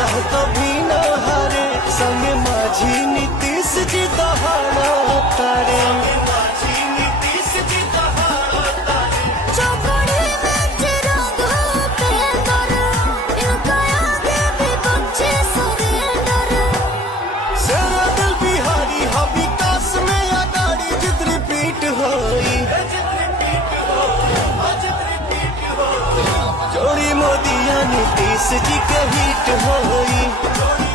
उत्साह कभी न हारे, संग माझी नीतीश जी दहाड़ा तारे। जोड़ी मोदिया नीतीश जी के हिट होई।